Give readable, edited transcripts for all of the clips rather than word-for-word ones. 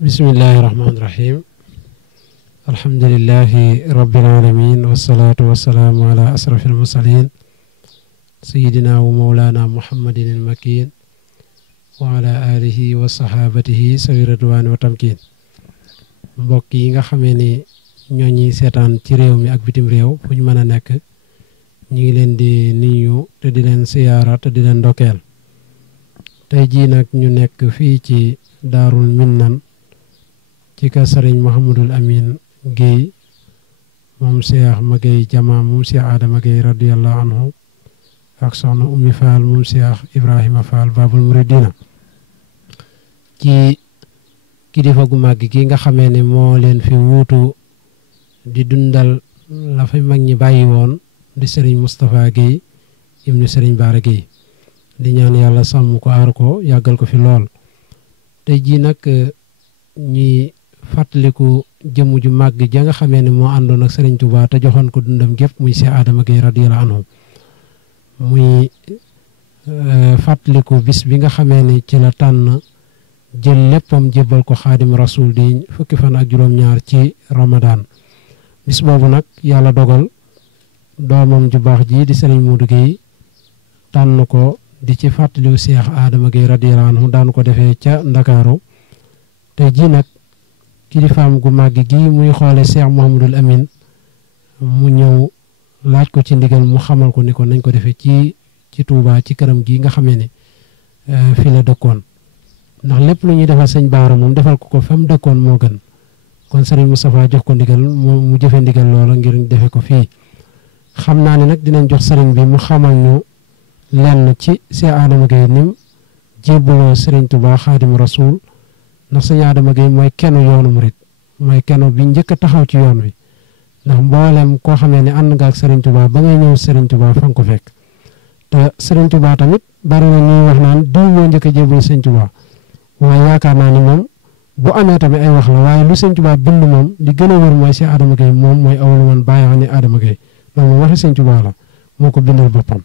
bismillahi rahmaani rahim alhamdulillahi rabbil alamin wasalaatu wasalaamu ala asrafil mursalin sayidina wa mawlana muhammadin al makin wa ala alihi wa sahabatihi sawi ridwaan wa tamkin mbokk yi nga xamee ni ñoo ñuy seetaan ci réew mi ak bitim réew fu ñu mën a nekk ñu ngi leen di nuyu te di leen siyaara te di leen ndokkeel tey jii nag ñu nekk fii ci daarul minnan ci ka sëriñ Mouhamadul Amin Guèye moom Cheikh Maguèye Jama moom Cheikh Adama Guèye radiyallahu anhu ak soxna Oumy Fall moom Cheikh Ibrahima Fall Babul Mouridina ci kilifa gu màgg gi nga xamee ne moo leen fi wuutu di dundal la fay mag ñi bàyyi woon di sëriñ Moustapha Guèye ibnu sëriñ Bara Guèye di ñaan yàlla sàmm ko aar ko yàggal ko fi lool tey jii nag ñi fàttaliku jëmm ju màgg ja nga xamee ne moo àndoon ak Serigne Touba te joxoon ko dundam gépp muy Cheikh Adama Guèye radiyallahu anhu muy fàttaliku bis bi nga xamee ne ci la tànn jël léppam jébbal ko xaadim rasul di fukki fan ak juróom-ñaar ci Ramadan bis boobu nag yàlla dogal doomam ju baax ji di Serigne Modou Guèye tànn ko di ci fàttaliku Cheikh Adama Guèye radiyallahu anhu daan ko defee ca Ndakaaru te ji nag kilifaam gu màgg gi muy xoole Cheikh Mouhamadul Amin mu ñëw laaj ko ci ndigal mu xamal ko ni ko nañ ko defee ci Touba ci këram gi nga xamee ne fi la dëkkoon ndax lépp lu ñuy defal sëñ Baara moom defal ko fa mu dëkkoon moo gën kon Serigne Moustapha jox ko ndigal mu jëfe ndigal loola ngir defe ko fii xam naa ne nag dinañ jox Serigne bi mu xamal ñu lenn ci Cheikh Adama Guèye nim jébbaloo Serigne Touba Xaadim Rasul ndax sëñ Adama Guèye mooy kenn yoonu murit mooy kenn bi njëkk a taxaw ci yoon wi ndax mboolem koo xamee ne ànd nga ak Serigne Touba ba ngay ñëw Serigne Touba fa nga ko fekk te Serigne Touba tamit bari na ñuy wax naan diw moo njëkk a jébbalu Serigne Touba waaye yaakaar naa ni moom bu amee tamit ay wax la waaye lu Serigne Touba bind moom li gën a wër mooy Cheikh Adama Guèye moom mooy awlu man bàyyi ni Adama Guèye loolu moom waxi Serigne Touba la moo ko bindal boppam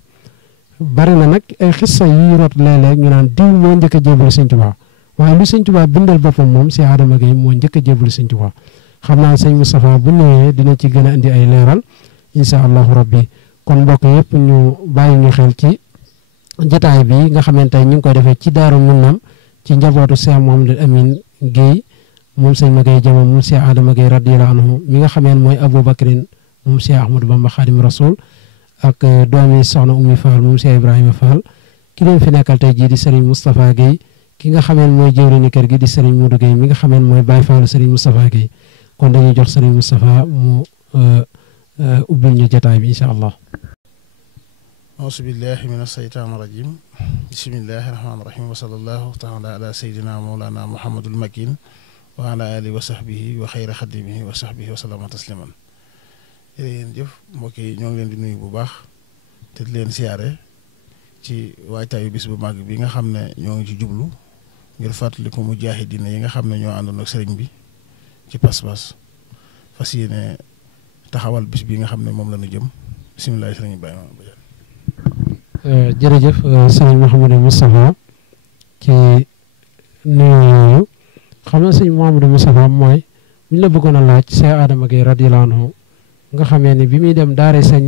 bari na nag ay xissa yi rot léeg-léeg ñu naan diw moo njëkk a jébbalu Serigne Touba waaye lu Sëñ Touba bindal boppam moom Cheikh Adama Guèye moo njëkk a jébbalu Sëñ Touba xam naa sëñ Moustapha bu ñëwee dina ci gën a indi ay leeral incha allahu rabbi kon mbokk yëpp ñu bàyyi ñu xel ci jotaay bi nga xamante ne ñu ngi koy defee ci Daaru Minam ci njabootu Cheikh Mouhamadul Amin Guèye moom sëñ Maguèye Jama moom Cheikh Adama Guèye radiyallahu anhu mi nga xameen mooy Abou Bakrin moom Cheikh Ahmadou Bamba Khadim Rasoul ak doomi soxna Oumy Fall moom Cheikh Ibrahima Fall ki leen fi nekkal tey jii di Serigne Moustapha Guèye ki nga xameen mooy jëwriñu kër gi di Serigne Modou Guèye mi nga xameen mooy Baye Fall Serigne Moustapha Guèye kon dañuy jox Serigne Moustapha mu ubbil ñu jotaay bi incha allah. auzu billahi min asheytaan rajim bismillahi rahmaani rahim wa sallallahu taala ala sayyidina mawlana muhammadul makin wa ala alihi wa sahbihi wa xayra xadimihi wa sahbihi wa sallama tasliman yéen jëf mbokk yi ñoo ngi leen di nuyu bu baax te di leen siyaare ci waajtaayu bis bu màgg bi nga xam ne ñoo ngi ci jublu ngir fàttaliku mujaahidiina yi nga xam ne ñoo àndoon ak sëriñ bi ci pas-pas fas yéene taxawal bis bi nga xam ne moom la ñu jëm bisimilah sëriñ Ibrahima. jërëjëf sëriñ Mouhamadou Moustapha ci nuyu yooyu xam na sëriñ Mouhamadou Moustapha mooy bu ñu la bëggoon a laaj Cheikh Adama Guèye radiyallahu anhu nga xamee ne bi muy dem daare sëñ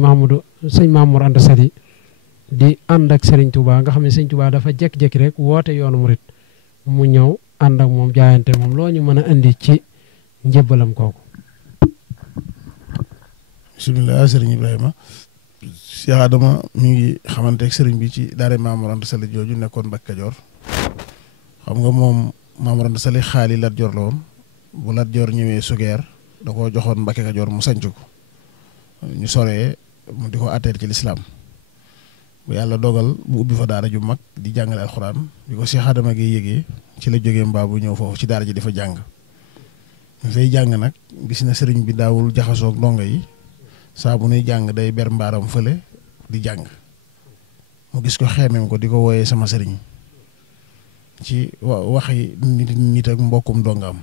Mamour Anta Sali di ànd ak Serigne Touba nga xam ne Serigne Touba dafa jékki-jékki rek woote yoonu murit mu ñëw ànd ak moom jaayante moom loo ñu mën a indi ci njëbbalam kooku. bisimilah Serigne Ibrahima Cheikh Adama mi ngi xamante ak Serigne bi ci daare Mamour Anta Sali jooju nekkoon Mbacke Kajoor xam nga moom Mamour Anta Sali xaali Lat Joor la woon bu Lat Joor ñëwee Sugeer da koo joxoon Mbacke Kajoor mu sanc ko ñu soree mu di ko atteer ci lislaam bu yàlla dogal mu ubbi fa daara ju mag di jàngale alxuraan bi ko Cheikh Adama Guèye yëgee ci la jógee mbaabu ñëw foofu ci daara ji dafa jàng ñu fay jàng nag gis na sëriñ bi daawul jaxasoog ndongo yi saa bu nuy jàng day ber mbaaram fële di jàng mu gis ko xeemeem ko di ko wooyee sama sëriñ ci waxi nit ak mbokkum ndongaam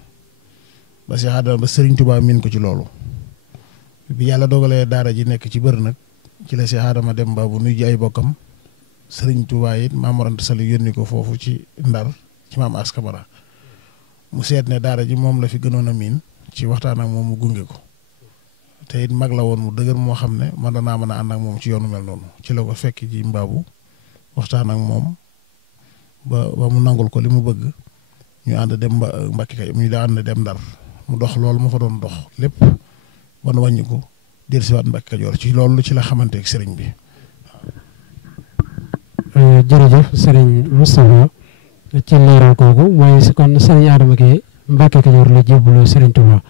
ba Cheikh Adama ba sëriñ Touba min ko ci loolu bi yàlla dogalee daara ji nekk ci bër nag ci la Cheikh Adama dem ba bu nuy ji ay bokkam sëriñ Touba it Maam Mor Anta Sali yónni ko foofu ci Ndar ci maam As Kabara mu seet ne daara ji moom la fi gënoon a miin ci waxtaan ak moom mu gunge ko te it mag la woon mu dëgër moo xam ne man danaa mën a ànd ak moom ci yoonu mel noonu ci la ko fekk ji mbaabu waxtaan ak moom ba mu nangul ko li mu bëgg ñu ànd dem Mbàkke Kajoor ñu daa ànd dem Ndar mu dox loolu ma fa doon dox lépp ba nu wàññi ko dellusiwaat Mbàkke Kajoor ci loolu ci la xamanteeg sëriñ bi. jërëjëf sëriñ Moustapha ci leeral kooku mooy kon sëriñ Adama Gueye Mbàkke Kajoor la jébbaloo sëriñ Touba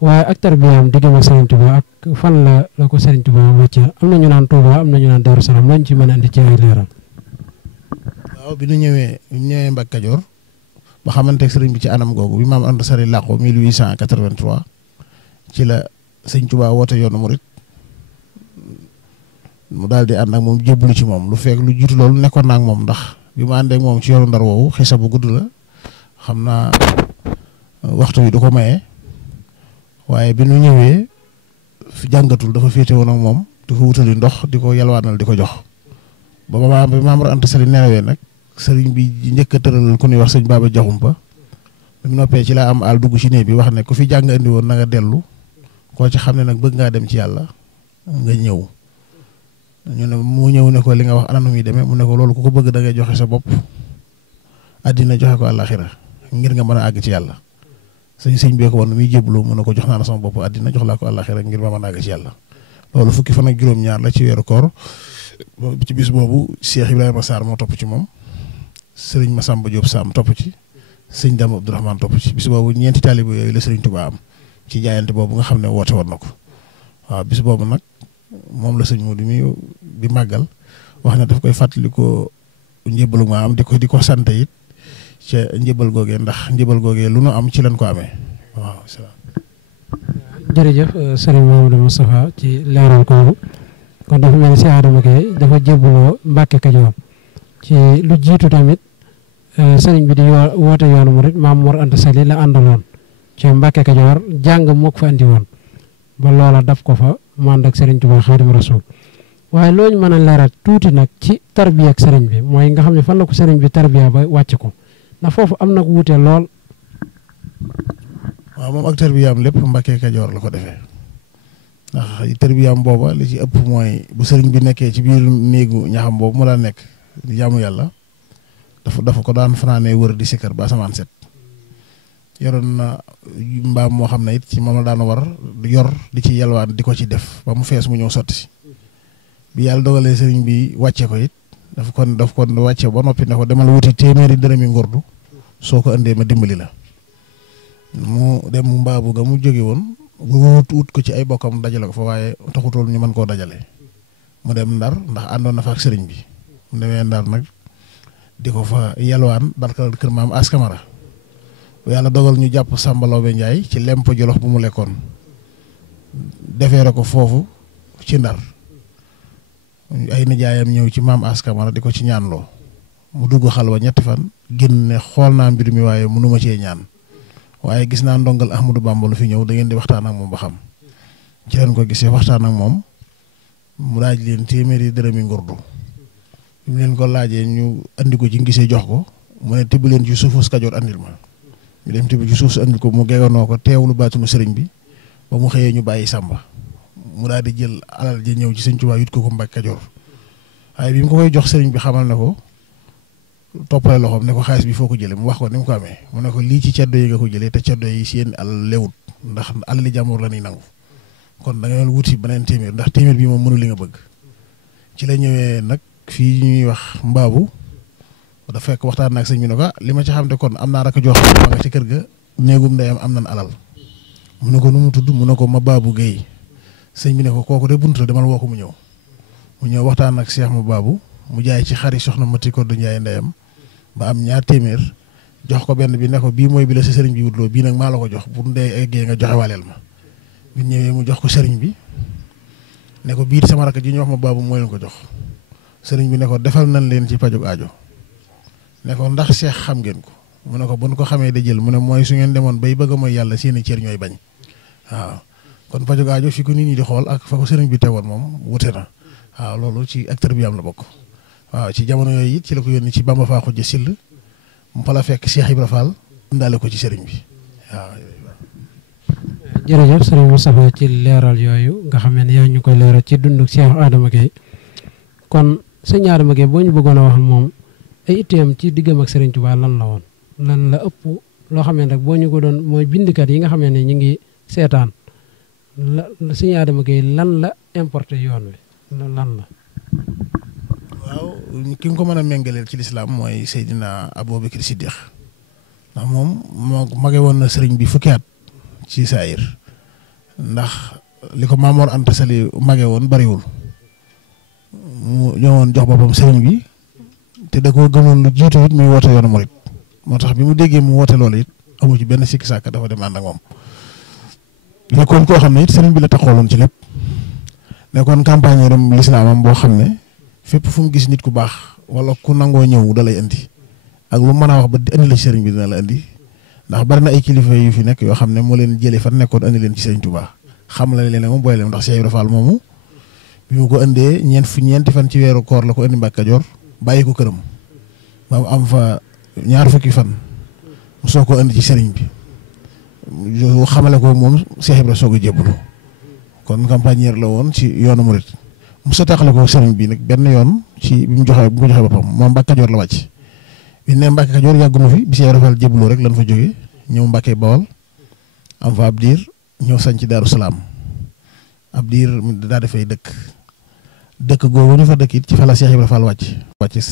waaye ak tarbiyaam diggam ak sëriñ Touba ak fan la ko sëriñ Touba wàcce am na ñu naan Touba am na ñu naan Darou Salaam lañ ci mën a indi ci ay leeral. waaw bi ñu ñëwee Mbàkke Kajoor ba xamanteeg sëriñ bi ci anam googu bi maam Anta Sali làqu 1883 ci la sëriñ Touba woote yoonu murit mu daal di ànd ak moom jébbalu ci moom lu fekk lu jiitu loolu nekkoon naa ak moom ndax bi mu àndee ak moom ci yoonu Ndar woowu xisa bu gudd la xam naa waxtu wi du ko maye waaye bi nu ñëwee jàngatul dafa féete woon ak moom di ko wutali ndox di ko yalwaanal di ko jox ba maam Anta Sali nelawee nag sëriñ bi njëkk a tëralal ku ñuy wax sëñ Baba Jaxumpa bi mu noppee ci laa am àll dugg ci néeg bi wax ne ku fi jàng indi woon na nga dellu koo ci xam ne nag bëgg ngaa dem ci yàlla nga ñëw ñu ne mu ñëw ne ko li nga wax ana nu muy demee mu ne ko loolu ku ko bëgg da ngay joxe sa bopp àddina joxe ko àllaaxira ngir nga mën a àgg ci yàlla sëñ bee ko war na muy jébbaloo mu ne ko jox naa la sama bopp àddina jox laa ko àllaaxira ngir ma mën a àgg ci yàlla loolu fukki fan ak juróom-ñaar la ci weeru koor ci bis boobu Cheikh Ibrahima Sarr moo topp ci moom sëriñ Massamba Diop Sam topp ci sëñ Dame Abdourahmane topp ci bis boobu ñeenti taalibe yooyu la sëriñ Touba am ci jaayante boobu nga xam ne woote woon na ko waaw bis boobu nag moom la sëñ Modou mi di màggal wax ne daf koy fàttali ko njëbalu ma am di ko sant it ca njëbal googee ndax njëbal googee lu nu am ci lañ ko amee waaw. jërëjëf sëriñ Mamadou Moustapha ci leeral kooku kon dafa mel ni si Adama Gueye dafa jébbaloo Mbàkke Kajoor ci lu jiitu tamit sëriñ bi di woote yoonu murit Maam Mor Anta Sali la àndaloon ci Mbàkke Kajoor jàng moo ko fa andi woon ba loola daf ko fa mu ànd ak sëriñ Tuubaa Xaadimu Rasuul waaye looñu mën a leeral tuuti nag ci tarbiya ak sëriñ bi mooy nga xam ne fan la ko sëriñ bi tarbiya ba wàcc ko ndax foofu am na ko wuute lool. waaw moom ak tarbiyaam lépp Mbàkke Kajoor la ko defee ndax tarbiyaam booba li ci ëpp mooy bu sëriñ bi nekkee ci biir néegu ñaxam boobu mu daan nekk di jaamu yàlla dafa ko daan fanaanee wër di sikkar ba asamaan set yoroon na mbaam moo xam ne it ci moom la daan war yor di ci yalwaan di ko ci def ba mu fees mu ñëw sotti si bi yàlla dogalee sëriñ bi wàcce ko it daf ko wàcce ba noppi ne ko demal wuti téeméeri dërëmi ngordu soo ko indee ma dimbali la mu dem mbaabu ga mu jóge woon wut ko ci ay bokkam dajale ko fa waaye taxutool ñu mën koo dajale mu dem Ndar ndax àndoon na fa ak sëriñ bi mu demee Ndar nag di ko fa yalwaan barkal kër maam askamara yàlla dogal ñu jàpp Samba Lawbe Njaay ci lempo jolof bu mu lekkoon defeere ko foofu ci Ndar ay nijaayam ñëw ci maam askamara di ko ci ñaanloo mu dugg xalwa ñetti fan génn ne xool naa mbir mi waaye mënuma cee ñaan waaye gis naa ndongal Ahmadou Bamba lu fi ñëw da ngeen di waxtaan ak moom ba xam ci leen ko gisee waxtaan ak moom mu laaj leen téeméeri dërëmi ngurdu bi mu leen ko laajee ñu andi ko ci ngisee jox ko mu ne tibb leen ci suufu Kajoor andil ma ñu dem tibb ci suuf si andil ko mu geganoo ko teewlu baatunu sëriñ bi ba mu xëyee ñu bàyyi Samba mu daal di jël alal ji ñëw ci sëñ Tuubaa yut ko Mbàkke Kajoor waaye bi mu ko koy jox sëriñ bi xamal ne ko toppale loxoom ne ko xaalis bi foo ko jëlee mu wax ko ni mu ko amee mu ne ko lii ci ceddo yi nga ko jëlee te ceddo yi seen alal lewut ndax alali jàmbur la ñuy nangu kon da nga wuti beneen téeméer ndax téeméer bi moom mënu li nga bëgg ci la ñëwee nag fii ñuy wax mbaabu da fekk waxtaan naag sëñ bi ne ko li ma ci xam te kon am naa rek jox ma nga ci kër ga néegum ndeyam am nan alal mu ne ko nu mu tudd mu ne ko ma baabu Gueye sëñ bi ne ko kooku de buntu la demal woo ko mu ñëw waxtaan ak Cheikh ma baabu mu jaay ci xari soxna Mati Koddu Njaay ndeyam ba am ñaar téeméer jox ko benn bi ne ko bii mooy bi la sa sëriñ bi wutloo bii nag maa la ko jox bu ndee eggee nga joxe waleel ma bi ñëwee mu jox ko sëriñ bi ne ko bii sama rakk ji ñu wax ma baabu mooy leen ko jox sëriñ bi ne ko defal nañ leen ci pajug aajo ne ko ndax Cheikh xam ngeen ko mu ne ko bu ñu ko xamee da jël mu ne mooy su ngeen demoon bay bëgg a mooy yàlla seeni cër ñooy bañ waaw kon pajug aajo fi ko nit ñi di xool ak fa ko sëriñ bi tegoon moom wute na waaw loolu ci acteur bi am la bokk waaw ci jamono yooyu it ci la ko yónni ci Bamba Faa Xujja Sill mu fa la fekk Cheikh Ibra Fall indaale ko ci sëriñ bi waaw. jërëjëf sëriñ Moustapha ci leeral yooyu nga xam ne yaa ñu koy leeral ci dunduk Cheikh Adama Gueye kon sëñ Adama Gueye boo ñu bëggoon a wax moom ay itteem ci diggam ak sëriñ Touba lan la woon lan la ëpp loo xam ne rek boo ñu ko doon mooy bindkat yi nga xam ne ñu ngi seetaan la sëñ Adama Gueye lan la importé yoon wi lan la. waaw ki nga ko mën a méngaleel ci lislaam mooy Seydina Aboubacar Siddiq ndax moom moo mage woon na sëriñ bi fukki at ci saayir ndax li ko Maamoor Anta Sali mage woon bariwul mu ñëwoon jox boppam sëriñ bi te da koo gëmoon lu jiitu it muy woote yoonu murit moo tax bi mu déggee mu woote loolu it amu ci benn sikki sàkk dafa dem ànd ak moom nekkoon koo xam ne it sëriñ bi la taxawaloon ci lépp nekkoon campagne ram lislaamam boo xam ne fépp fu mu gis nit ku baax wala ku nangoo ñëw da lay indi ak lu mën a wax ba indi la ci sëriñ bi dina la indi ndax bari na ay kilifa yu fi nekk yoo xam ne moo leen jëlee fan nekkoon andi leen ci sëriñ Touba xam la leen moom booy leen ndax Cheikh Ibra Fall moomu bi mu ko indee ñeenti fan ci weeru koor la ko indi Mbàkke Kajoor bàyyi ko këram ba mu am fa ñaar fukki fan mu soo ko indi ci sëriñ bi xamale ko moom Cheikh Ibra soog a jébbalu kon campagnard la woon ci yoonu murit mu sa taxale ko sëriñ bi nag benn yoon ci bi mu ko joxee boppam moom Mbàkke Kajoor la wàcc bi ne Mbàkke Kajoor yàgguma fi bi Cheikh Ibra Fall jébbaloo rek lan fa jóge ñëw Mbàkke Bawol am fa ab diir ñëw sañ ci Daaru Salaam ab diir daa dafay dëkk googu ñu fa dëkk it ci fa la Cheikh Ibra Fall wàcc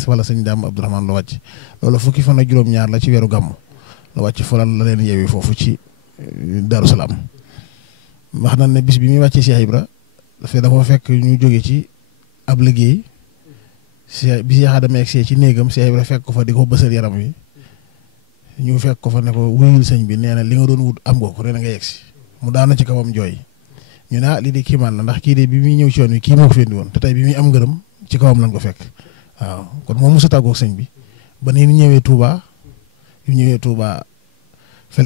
fa la sëñ Daam Abdourahmane la wàcc loolu fukki fan ak juróom-ñaar la ci weeru gàmmu la wàcc fa la leen yeewee foofu ci Daaru Salaam wax na ne bis bi muy wàccee Cheikh Ibra dafa fekk ñu jóge ci ab liggéey bi Cheikh Adama egsee ci néegam Cheikh Ibra fekk ko fa di ko bësal yaram wi ñu fekk ko fa ne ko wuyul sëñ bi nee na li nga doon wut am nga ko ren nga yegsi mu daanu ci kawam jooy ñu ne lii de kiimaan la ndax kii de bi muy ñëw ci yoon wi kii moo ko fendi woon te tey bi muy am ngërëm ci kawam lañ ko fekk waaw kon moom mosu tàggoog sëñ bi ba ni ñëwee Touba fii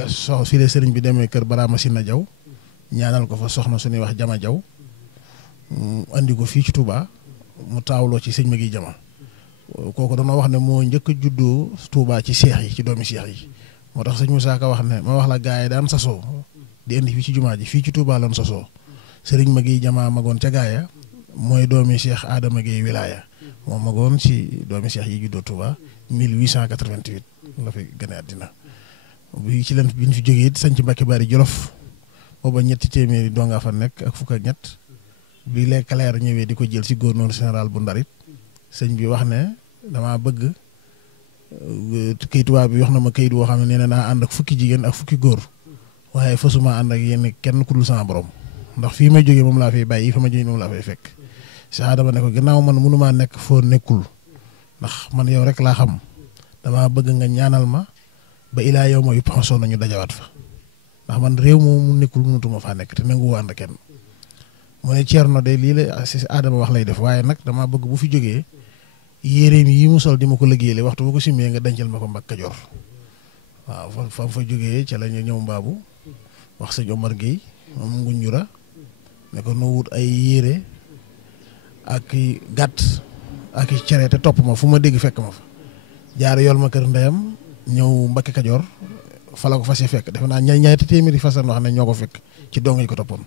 la sëriñ bi demee kër Baraama Sina Jaw ñaanal ko fa soxna suñuy wax Jama Jaw andi ko fii ci Touba mu taawloo ci sëñ Magi Jama kooku dama wax ne moo njëkk a juddoo Touba ci seex yi ci doomi seex yi moo tax sëñ Moussa Ka wax ne ma wax la gaay yi daan sasoo di indi fii ci jumaa ji fii ci Touba lan sasoo sëriñ Magi Jama magoon ca gaaya mooy doomi Cheikh Adama Gueye wilaaya moom magoon ci doomi seex yi juddoo Touba 1888 la fi gën a àddina bi ci leen bi ñu fi jógee sañ ci Mbàkke Bari Jolof booba 300 doo nga fa nekk ak fukk ak ñett bi les Clerc ñëwee di ko jël si gouverneur général bu Ndar it sëñ bi wax ne damaa bëgg kayit waa bi wax na ma kayit woo xam ne nee na naa ànd ak fukki jigéen ak fukki góor waaye fasuma ànd ak yéen kenn ku dul sama borom ndax fii may jógee moom laa fay bàyyi fa ma jógee moom laa fay fekk si Adama ne ko gannaaw man mënumaa nekk foo nekkul ndax man yow rek laa xam damaa bëgg nga ñaanal ma ba ilaa yow ma yu pension nañu dajawaat fa ndax man réew moom mu nekkul mënutuma faa nekk te nangu ànd kenn mu ne Ceerno de lii la si Adama wax lay def waaye nag damaa bëgg bu fi jógee yéreem yi mu sol di ma ko liggéeyale waxtu bu ko simee nga dencal ma ko Mbàkke Kajoor waaw fa fa jógee ca la ñu ñëw mbaabu wax sëñ Omar Gueye moom Ngunjura ne ko noo wut ay yére ak gàtt ak cere te topp ma fu ma dégg fekk ma fa jaar yool ma kër ndeyam ñëw Mbàkke Kajoor fa la ko fas fekk defe naa ñaari téeméeri façon wax ne ñoo ko fekk ci dong yi ko toppoon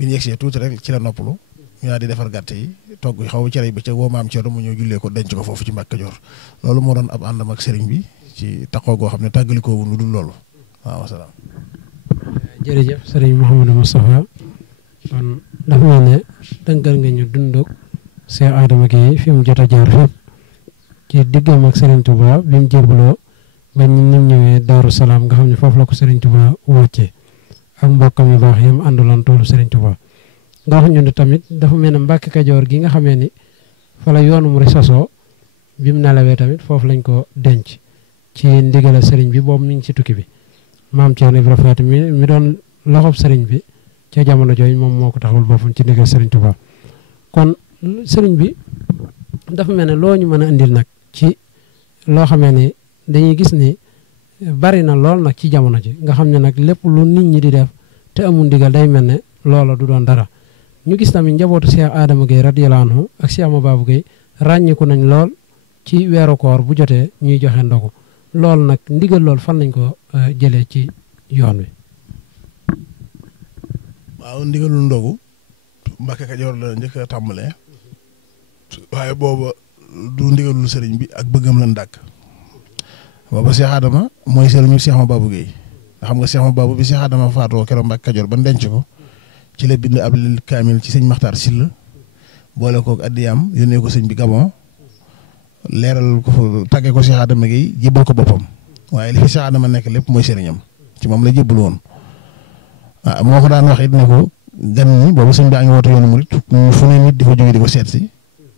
bi ñu yegsee tuuti rek ci la noppalu ñu daal di defar gàtt yi togg xaw cere yi ba ca woo maam Thierno mu ñëw jullee ko denc ko foofu ci Mbàkke Kajoor loolu moo doon ab àndam ak sëriñ bi ci taxaw goo xam ne tàggalikoo wu lu dul loolu waaw wasalaam. jërëjëf sëriñ Mouhamadou Moustapha kon dafa mel ne dënkal nga ñu dund Cheikh Adama Gueye fi mu jot a jaar fépp ci diggam ak Serigne Touba bi mu jébbaloo ba ñu ñëwee Daaru Salaam nga xam ne foofu la ko Serigne Touba wàccee ak mbokkam yu baax yam ànduloon toolu Serigne Touba nga wax ñu ne tamit dafa mel ne Mbàkke Kajoor gi nga xamee ni fa la yoonu mu sosoo bi mu nelawee tamit foofu lañ ko denc ci ndigal Serigne bi boobu mi ngi ci tukki bi maam Thierno Ibrahima Faty mi doon loxob Serigne bi ca jamono jooju moom moo ko taxawul boppam ci ndigal Serigne Touba kon Serigne bi dafa mel ne loo ñu mën a indil nag ci loo xamee ni dañuy gis ni bari na lool nag ci jamono ji nga xam ne nag lépp lu nit ñi di def te amul ndigal day mel ne loola du doon dara ñu gis tamit njabootu Cheikh Adama Gueye radiyallahu anhu ak Cheikh Mababou Gueye ràññiku nañ lool ci weeru koor bu jotee ñuy joxe ndogu loolu nag ndigal loolu fan lañ ko jëlee ci yoon wi. waaw ndigalul ndogu Mbàkke Kajoor la njëkk a tàmbalee waaye booba du ndigalul sëriñ bi ak bëggam lan dàkk booba Cheikh Adama mooy sëriñu Cheikh Ma Babou Guèye nga xam nga Cheikh Ma Babou bi Cheikh Adama faatoo keroog Mbàkke Kajoor ba denc ko ci la bind ab kaamil ci sëñ Maxtaar Silla boole kook addiyaam yónnee ko sëñ bi Gabon leeral ko fa tàggee ko Cheikh Adama Guèye jébbal ko boppam waaye li fi Cheikh Adama nekk lépp mooy sëriñam ci moom la jébbal woon moo ko daan wax it ne ko gan ñi boobu sëñ bi a ngi woote yoonu murit fu ne nit di fa jóge di ko seet si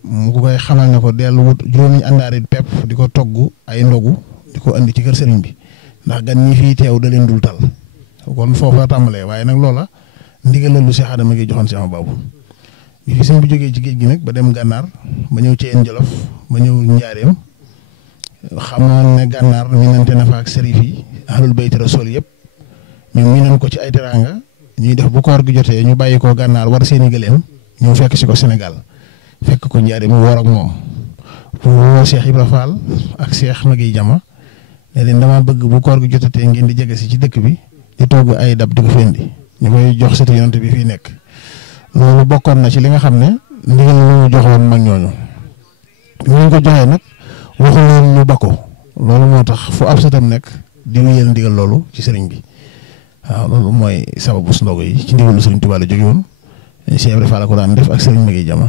mu ko koy xamal ne ko dellu wut juróomi àndaari pepp di ko togg ay ndogu di ko andi ci kër sëriñ bi ndax gan ñi fii teew da leen dul tal kon foofu la tàmbalee waaye nag loola ndigal lu Cheikh Adama Guèye joxoon Cheikh Ma Babou bi fi sëñ bi jógee ci géej gi nag ba dem gànnaar ba ñëw ci en Jolof ba ñëw njaareem xamoon ne gànnaar minante na fa ak sërif yi ahlul bayti rasul yëpp ñu miinoon ko ci ay teraanga ñuy def bu koor gi jotee ñu bàyyi ko gànnaar war seeni gëléem ñëw fekk si ko Sénégal fekk ko njaareem mu war ak moom pour woo Cheikh Ibra Fall ak Cheikh Maguette Jama ne leen dama bëgg bu koor gi jotatee ngeen di jege si ci dëkk bi di togg ay dab di ko fendi ñu koy jox sëti yonent bi fii nekk loolu bokkoon na ci li nga xam ne ndigal lu joxoon mag ñooñu ñu ko joxee nag waxu leen ñu bakko loolu moo tax fu ab sëtam nekk di wéyal ndigal loolu ci sëriñ bi waaw loolu mooy sababu su ndogu yi ci ndigalu sëriñ Tuubaa la jóge woon Cheikh Ibra Fall ko daan def ak sëriñ Maguette Jama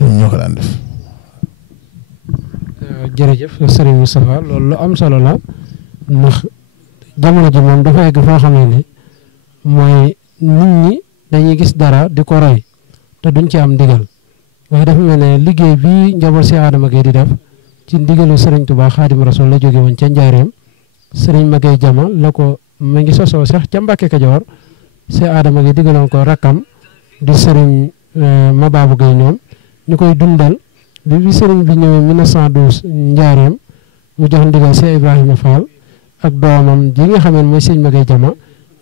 ñoo ko daan def. jërëjëf sëriñ Moustapha loolu lu am solo la ndax jamono ji moom dafa egg foo xam ne mooy nit ñi dañuy gis dara di ko roy te duñ ci am ndigal waaye dafa mel ne liggéey bii njaboot Cheikh Adama Guèye di def ci ndigalu sëriñ Tuubaa Xaadim Rasuul la jóge woon ca njaareem sëriñ Maguette Jama la ko ma ngi sosoo sax ca Mbàkke Kajoor Cheikh Adama Guèye digaloon ko rakkam di sëriñ Ma Babou Guèye ñoom ñu koy dundal bi sëriñ bi ñëwee 1912 njaareem mu jox ndigal Cheikh Ibrahima Fall ak doomam ji nga xam ne mooy sëriñ Maguette Jama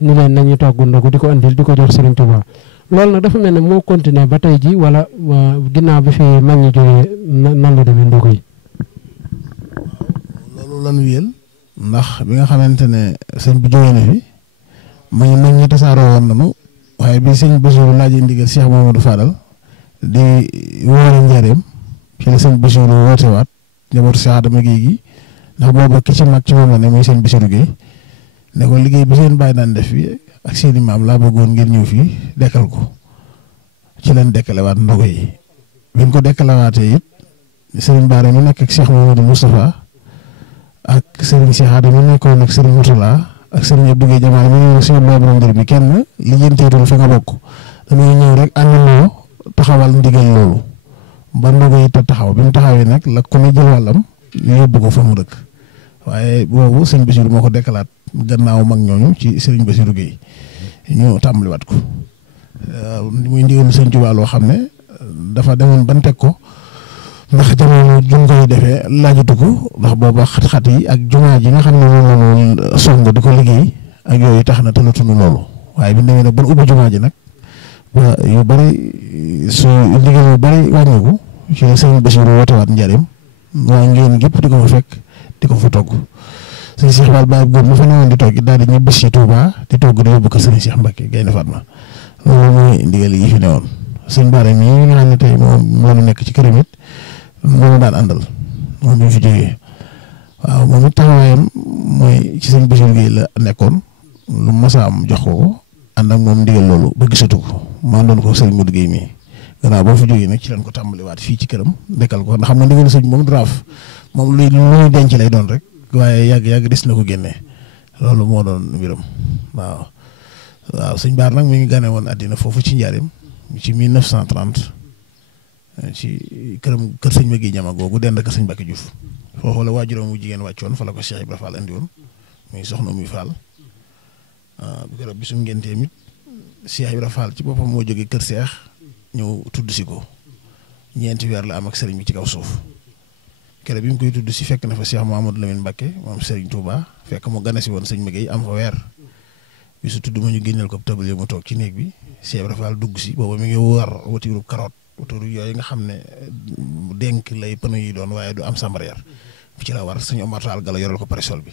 ni leen nañu togg ndogu di ko andil di ko jox sëriñ Tuubaa loolu nag dafa mel ne moo continué ba tey ji wala ginnaaw bi fi mag ñi jógee nan la demee ndogu yi. loolu lan wéyal ndax bi nga xamante ne sëñ bi jógee na fi mag ñi tasaaroo woon nañu waaye bi sëñ Bassirou laajee ndigal Cheikh Mamadou Fadal di wóore njaareem ci la sëñ Bassirou wootewaat njabootu Cheikh Adama Guèye gi ndax booba ki ci mag ci moom la ne muy sëñ Bassirou Guèye ne ko liggéey bi seen bàyyi daan def fii ak seeni maam laa bëggoon ngeen ñëw fii dekkal ko ci leen dekkalewaat ndogo yi bi ñu ko dekkalewaatee it sëriñ Bara mi nekk ak Cheikh Mamadou Moustapha ak sëriñ Cheikh Adama mi nekkoon ak sëriñ Moutala ak sëriñ Abdou Guèye Jamaal mi ñëw seen boobu mbir mi kenn li jënteetul fa nga bokk dañuy ñëw rek àndandoo taxawal ndigal loolu ba ndogo yi te taxaw bi mu taxawee nag la ku ne jël wàllam ñu yóbbu ko fa mu dëkk waaye boobu sëñ Bassirou moo ko dekkalaat gannaaw mag ñooñu ci sëriñ Bassirou Guèye ñu tàmbaliwaat ko muy ndigalu sëñ Tuubaa loo xam ne dafa demoon ban teg ko ndax jamono jum koy defee laajatu ko ndax booba xat-xat yi ak jumaa ji nga xam ne moom la song di ko liggéey ak yooyu tax na tëlatunu loolu waaye bi demee nag ban ubbi jumaa ji nag ba yu bari su liggéey yu bari wàññiku ci sëriñ Bassirou wootewaat njariñ waa ngeen gépp di ko fa fekk di ko fa togg sëñ Cheikh Fall Baye góor mu fa newoon di togg daal di ñibbi si Touba di togg di yóbbu ko sëñ Cheikh Mbacke Gaynde Fatma loolu mooy ndigal yi fi newoon sëñ Bara mii nga xam ne tey moom nekk ci këram it moom daan àndal moom bi fi jógee waaw moom it taxawaayam mooy ci sëñ Bassirou Guèye la nekkoon lu masa am jox ko ànd ak moom ndigal loolu ba gisatu ko maa doon ko sëñ Modou Guèye mii gannaaw boo fi jógee nag ci lañ ko tàmbaliwaat fii ci këram dekkal ko ndax xam nga ndigal sëñ moom draaf moom luy denc lay doon rek waaye yàgg des na ko génnee loolu moo doon mbiram waaw sëñ Bara nag mi ngi gane woon àddina foofu ci njaarim ci 1930 ci kër sëñ Maguette Jama googu dend kër sëñ Mbacke Diouf foofu la waajuram wu jigéen wàccoon fa la ko Cheikh Ibra Fall andi woon muy soxna muy Fall bu keroog bisum ngéntee mit Cheikh Ibra Fall ci boppam moo jógee kër Cheikh ñëw tudd si ko ñeenti weer la am ak sëriñ bi ci kaw suuf keroog bi mu koy tudd si fekk na fa Cheikh Mouhamadou Lamine Mbacke moom Serigne Touba fekk mu gane si woon sëñ Maguette am fa weer bi su tudd ma ñu génneel ko table mu toog ci néeg bi Cheikh Ibra Fall dugg si booba mi ngi war watiiru carotte watiiru yooyu nga xam ne dénk lay pneu yi doon waaye du am sambarrière ci la war sëñ Omar Tall Galo yoral ko parasol bi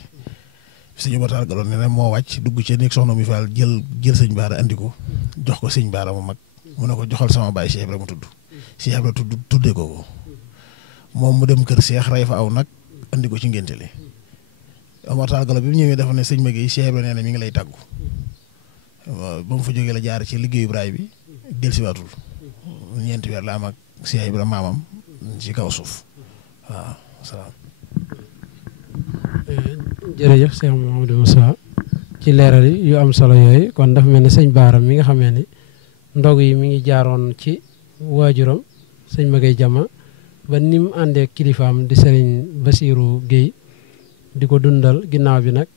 sëñ Omar Tall Galo nee na moo wàcc dugg ci néeg soxna mi Fall jël sëñ Baara andi ko jox ko sëñ Baara mu mag mu ne ko joxal sama baay Cheikh Ibrahima tudd Cheikh Ibrahima tuddee ko moom mu dem kër Cheikh rey fa aw nag andi ko ci ngénte li Omar Tall Galo bi mu ñëwee dafa ne sëñ Maguette Cheikh Ibrahima nee na mi ngi lay tàggu ba mu fa jógee la jaar ci liggéeyu Ibrahima bi dellusiwaatul ñeenti weer la am ak Cheikh Ibrahima maamam ci kaw suuf waaw salaam. jërëjëf Cheikh Mouhamadou Moussa ci leeral yi yu am solo yooyu kon dafa mel ne sëñ Baara mi nga xamee ni ndog yi mi ngi jaaroon ci waajuram sëñ Maguette Jama ba ni mu àndee kilifaam di sëriñ Basiiru Géey di ko dundal ginnaaw bi nag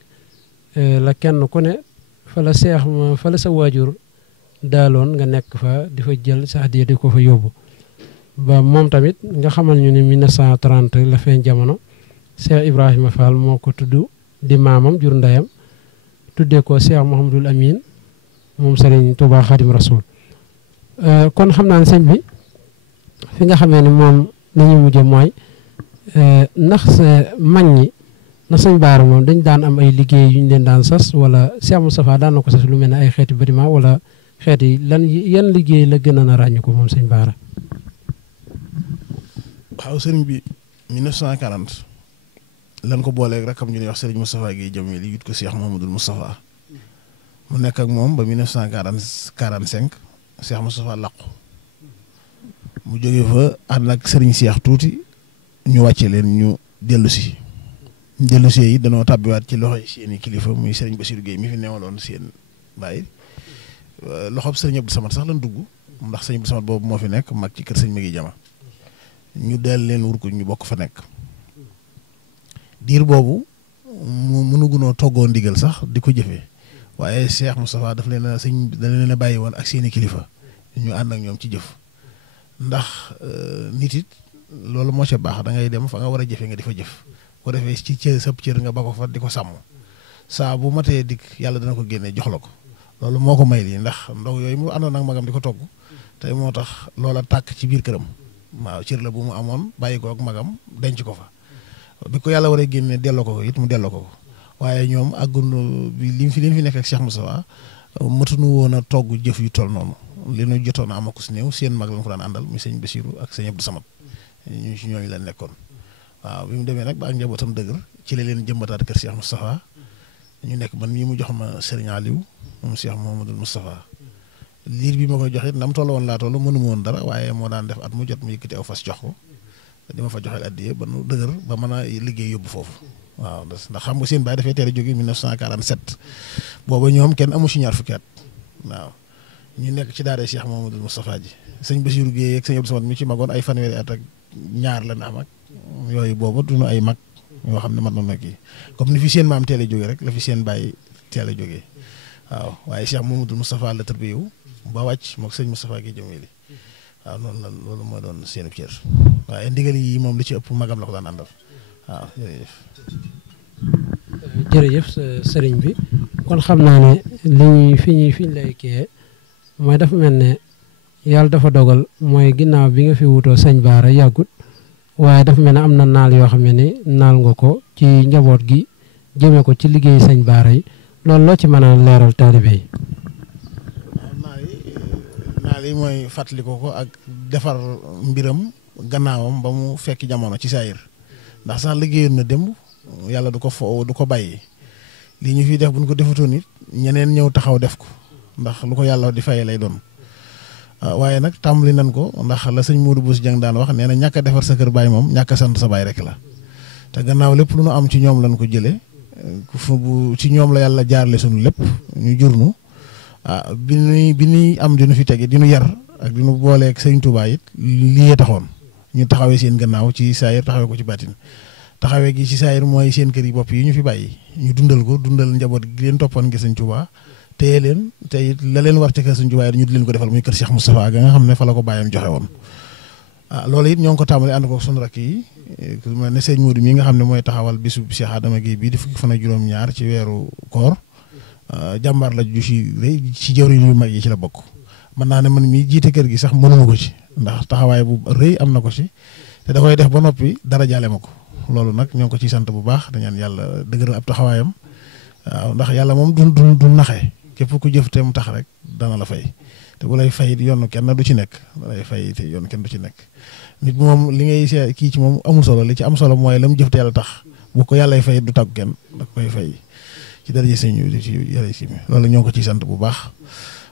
la kenn ku ne fa la sa waajur daaloon nga nekk fa di fa jël sa hadiya di ko fa yóbbu ba moom tamit nga xamal ñu ne 1930 la feeñ jamono Cheikh Ibrahima Fall moo ko tudd di maamam jur ndeyam tuddee ko Cheikh Mouhamadul Amin moom Serigne Touba Khadim Rasoul kon xam naa ne sëñ bi fi nga xamee ni moom la ñu mujjee mooy ndax mag ñi ndax sëñ Baara moom dañ daan am ay liggéey yu ñu leen daan sas wala Cheikh Moustapha daan na ko sas lu mel ne ay xeeti bâtiment wala xeeti yan liggéey la gën a na ràññu ko moom sëñ Baara. waaw sëriñ bi 1940 lan ko booleeg rakam ñu ne wax sëriñ Moustapha Guèye Jamil li yut ko Cheikh Mouhamadoul Moustapha mu nekk ak moom ba 1945 Cheikh Moustapha làqu mu jógee fa ànd ak sëriñ Cheikh tuuti ñu wàcce leen ñu dellu si yi danoo tàbbiwaat ci loxoy seeni kilifa muy sëriñ Bassirou Guèye mi fi newaloon seen bàyyi loxob sëriñ Abdou Samad sax lan dugg ndax sëriñ Abdou Samad boobu moo fi nekk mag ci kër sëriñ Maguette Jama ñu del leen wur ko ñu bokk fa nekk diir boobu mu mënugunoo toggoo ndigal sax di ko jëfee waaye Cheikh Moustapha daf leen a da leen a bàyyi woon ak seeni kilifa ñu ànd ak ñoom ci jëf ndax nit it loolu moo ca baax da ngay dem fa nga war a jëfee nga di fa jëf ko defee ci cër sab cër nga ba ko fa di ko sàmm saa bu matee dikk yàlla dana ko génnee jox la ko loolu moo ko may lii ndax ndog yooyu mu àndoon ak magam di ko togg tey moo tax loola tàkk ci biir këram waaw cër la bu mu amoon bàyyi ko ak magam denc ko fa bi ko yàlla waree génne delloo ko it mu delloo ko waaye ñoom àggunu bi li fi nekk ak Cheikh Moustapha matunu woon a togg jëf yu toll noonu li ñu jotoon a am ak su néew seen mag lañ ko daan àndal muy sëñ Bassirou ak sëñ Abdou Samad ñu ci ñooñu la nekkoon waaw bi mu demee nag ba ak njabootam dëgër ci la leen jëmbataat kër Cheikh Moustapha ñu nekk man mii mu jox ma Serigne Aliou moom Cheikh Mouhamadoul Moustapha liir bi ma koy jox it ndam toll woon laa toll mënu ma woon dara waaye moo daan def at mu jot mu yëkkati aw fas jox ko di ma fa joxeel addiya ba nu dëgër ba mën a liggéey yóbbu foofu waaw ndax xam nga seen baay dafay teel a jóge 1947 booba ñoom kenn amu si ñaar fukki at waaw ñu nekk ci daara Cheikh Mouhamadoul Moustapha ji sëñ Bassirou Guèye ak sëñ Abdou Samad mi ci magoon ay fanweeri at ak ñaar la am ak yooyu booba duñu ay mag yoo xam ne mat na kii comme ni fi seen maam teel a jógee rek la fi seen baay teel a jógee waaw waaye Cheikh Mouhamadoul Moustapha la tërbiyewu ba wàcc moog sëñ Moustapha Guèye Jamil waaw noonu la loolu moo doon seen cër waaye ndigal yi moom li ci ëpp magam la ko daan àndal waaw jërëjëf sëriñ bi kon xam naa ne fi ñu lay kiyee mooy dafa mel ne yàlla dafa dogal mooy ginnaaw bi nga fi wutoo sëñ Baara yàggut waaye dafa mel ne am na naal yoo xam ne ni naal nga ko ci njaboot gi jëmee ko ci liggéey sëñ Baara yi loolu loo ci mën a leeral taalibe yi. naal yi mooy fàttali ko ak defar mbiram gannaawam ba mu fekk jamono ci saayir ndax sax liggéeyoon na démb yàlla du ko bàyyi lii ñu fiy def bu ñu ko defatoon it ñeneen ñëw taxaw def ko ndax lu ko yàlla di fayee lay doon waaye nag tàmbali nañ ko ndax la sëñ Modou Bousso Dieng daan wax nee na ñàkk a defar sa kër baay moom ñàkk a sant sa baay rek la te gannaaw lépp lu nu am ci ñoom lañ ko jëlee ci ñoom la yàlla jaarale sunu lépp ñu jur nu bi ñuy am di nu fi tege di nu yar ak di nu booleeg sëñ Touba it lii taxoon ñu taxawee seen gannaaw ci saayir taxawee ko ci baatin taxawee gi ci saayir mooy seen kër yi bopp yi ñu fi bàyyi ñu dundal ko dundal njaboot gi leen toppoon ngir sëñ Touba téye leen te it la leen war ca kër sëñ Touba ñu di leen ko defal muy kër Cheikh Moustapha ga nga xam ne fa la ko bàyyam joxe woon loolu it ñoo ngi ko tàmbalee ànd ko suñu rakk yi ku mel ne sëñ Modou mi nga xam ne mooy taxawal bisu Cheikh Adama Guèye bii di fukki fan ak juróom-ñaar ci weeru koor jàmbaar la ju ci rëy ci jawriñ yu mag yi ci la bokk mën naa ne man mii jiite kër gi sax mënuma ko ci ndax taxawaay bu rëy am na ko ci te da koy def ba noppi dara jaale ma ko loolu nag ñoo ngi ko ciy sant bu baax dañaan yàlla dëgëral ab taxawaayam waaw ndax yàlla moom du naxe képp ku jëf te mu tax rek dana la fay te bu lay fay yoonu kenn du ci nekk da lay fay te yoonu kenn du ci nekk nit moom li ngay see kii ci moom amul solo li ci am solo mooy la mu jëf te yàlla tax bu ko yàllay fay du tàggu kenn da koy fay ci daraje sëñ bi ci yàlla si loolu ñoo ngi ko ciy sant bu baax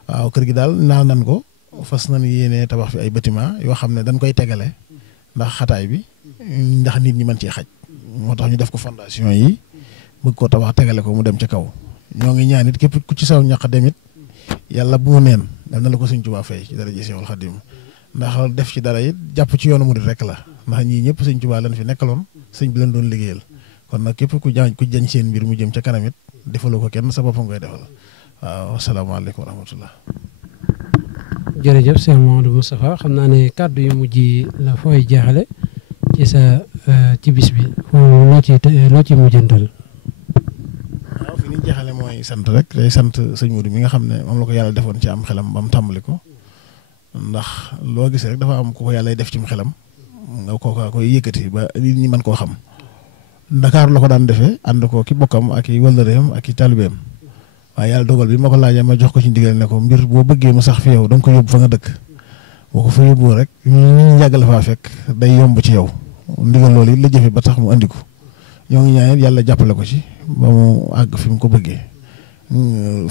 waaw kër gi daal naaw nan ko fas nañ yéene tabax fi ay bâtiment yoo xam ne dañ koy tegale ndax xataay bi ndax nit ñi mën cee xaj moo tax ñu def ko fondation yi bëgg koo tabax tegale ko mu dem ci kaw ñoo ngi ñaan it képp ku ci saw ñaq demit yàlla bu mu neen dal na la ko sëñ Tuubaa fay ci daraje Seexul Xadiim ndax def ci dara it jàpp ci yoonu murid rek la ndax ñii ñëpp sëñ Tuubaa lañ fi nekkaloon sëñ bi leen doon liggéeyal kon nag képp ku jañ seen mbir mu jëm ca kanam it defaloo ko kenn sa boppam ngay defal waaw asalaamaaleykum wa rahmatullah. jërëjëf Cheikh Mouhamadou Moustapha xam naa ne kàddu yu mujj la fooy jeexale ci sa ci bis bi loo ci mujjantal. waaw fi ñu jeexale mooy sant rek day sant sëñ Modou mi nga xam ne moom la ko yàlla defoon ci am xelam ba mu tàmbali ko ndax loo gis rek dafa am ku ko yàlla def ci xelam nga kooka koy yëkkati ba nit ñi mën koo xam Ndakaaru la ko daan defee ànd ko ki bokkam ak i wëllëreem ak i taalibeem waaye yàlla dogal bi ma ko laajee ma jox ko ci ndigal ne ko mbir boo bëggee mu sax fi yow da nga ko yóbbu fa nga dëkk boo ko fa yóbbu rek ñu yàgg la faa fekk day yomb ci yow ndigal loolu it la jëfe ba tax mu andi ko ñoo ngi ñaan yàlla jàppale ko ci ba mu àgg fi mu ko bëggee